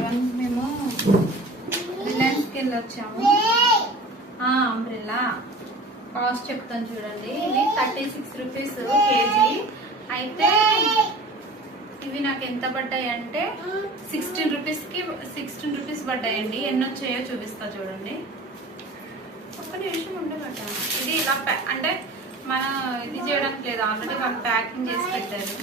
Morning మేము రిలయన్స్కి వెళ్ళి వచ్చాము. అంబ్రెల్లా కాస్ట్ చెప్తాను చూడండి. ఇది 36 రూపీస్ కేజీ. అయితే ఇవి నాకు ఎంత పడ్డాయి అంటే 16 రూపీస్ పడ్డాయండి. ఎన్ని వచ్చాయో చూపిస్తా చూడండి. ఒక్క నిమిషం ఉండగట. ఇది ఇలా అంటే మన ఇది చేయడానికి లేదు, ఆల్రెడీ వాళ్ళు ప్యాకింగ్ చేసి పెట్టారు.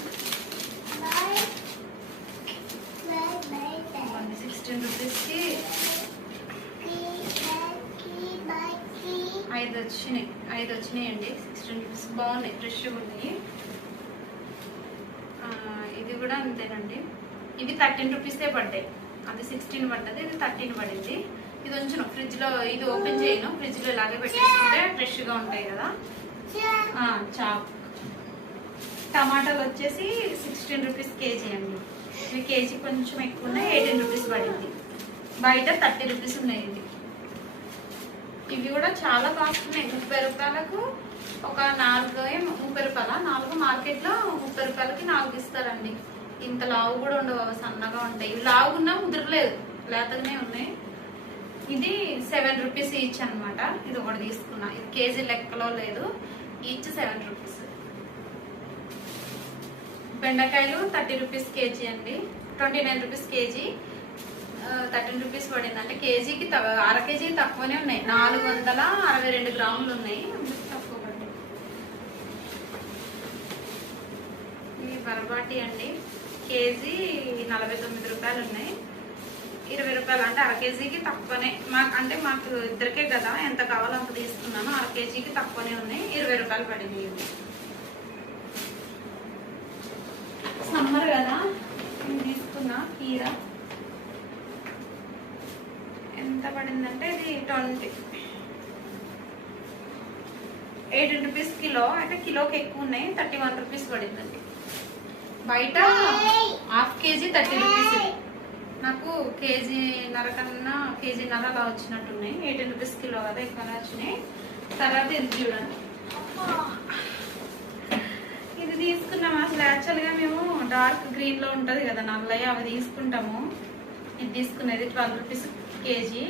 16 రూపీస్కి 5 వచ్చినాయండి. 16 రూపీస్ బాగున్నాయి, ఫ్రెష్గా ఉన్నాయి. ఇది కూడా అంతేనండి. ఇవి 13 రూపీసే పడ్డాయి. అది 16 పడ్డది, ఇది 13 పడింది. ఇది ఉంచును ఫ్రిడ్జ్ లో, ఇది ఓపెన్ చేయను, ఫ్రిడ్జ్ లో ఇలాగే పెట్టేసుకుంటే ఫ్రెష్ గా ఉంటాయి కదా. చాప్ టమాటాలు వచ్చేసి 16 రూపీస్ కేజీ అండి. ఇవి కేజీ కొంచెం ఎక్కువ ఉన్నాయి, 18 రూపీస్ పడింది. బయట 30 రూపీస్ ఉన్నాయి. ఇవి కూడా చాలా కాస్ట్ ఉన్నాయి. 30 రూపాయలకు ఒక 4, 30 రూపాయల 4, మార్కెట్ లో 30 రూపాయలకి 4 ఇస్తారండి. ఇంత లావు కూడా ఉండవు, సన్నగా ఉంటాయి. ఇవి లావున్నా ముద్రలేదు, లేతగానే ఉన్నాయి. ఇది 7 రూపీస్ ఈచ్ అనమాట. ఇది ఒకటి తీసుకున్నా, ఇది కేజీ లెక్కలో లేదు, ఈచ్ 7 రూపీస్. బెండకాయలు 30 రూపీస్ కేజీ అండి, 29 రూపీస్ కేజీ. 13 రూపీస్ పడింది. అంటే కేజీకి అర కేజీ తక్కువనే ఉన్నాయి. 462 గ్రాములు ఉన్నాయి, తక్కువ పడ్డాయి. ఇవి బరబాటి అండి, కేజీ 49 రూపాయలు ఉన్నాయి. 20 రూపాయలు అంటే అర కేజీకి తక్కువనే. అంటే మాకు ఇద్దరికే కదా, ఎంత కావాలో అంత తీసుకున్నాను. అర కేజీకి తక్కువనే ఉన్నాయి, 20 రూపాయలు పడింది. ఇది సమ్మర్ కదా, ఇది తీసుకున్నా. కీర ఎంత పడిందంటే ఇది 18 రూపీస్ కిలో. అయితే కిలోకి ఎక్కువ ఉన్నాయి, 31 రూపీస్ పడిందండి. బయట హాఫ్ కేజీ 30 రూపీస్. నాకు కేజీన్నర కన్నా కేజీన్నర అలా వచ్చినట్టున్నాయి. 18 రూపీస్ కిలో కదా, ఎక్కువనే వచ్చినాయి. తర్వాత ఇది చూడండి, ఇది తీసుకున్నాము. అసలు యాక్చువల్గా మేము డార్క్ గ్రీన్ లో ఉంటది కదా నల్లయ్య, అవి తీసుకుంటాము. ఇది తీసుకునేది 12 రూపీస్ కేజీ.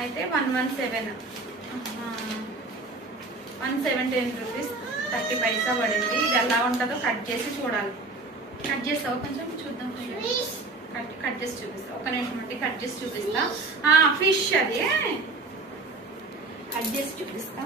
అయితే 117 రూపీస్ 30 పైసా పడింది. ఇది ఎలా ఉంటుందో కట్ చేసి చూడాలి. కట్ చేస్తావు కొంచెం చూద్దాం, కట్ చేసి చూపిస్తా. ఒక నిమిషం అంటే కట్ చేసి చూపిస్తా. ఫిష్ అది కట్ చేసి చూపిస్తా.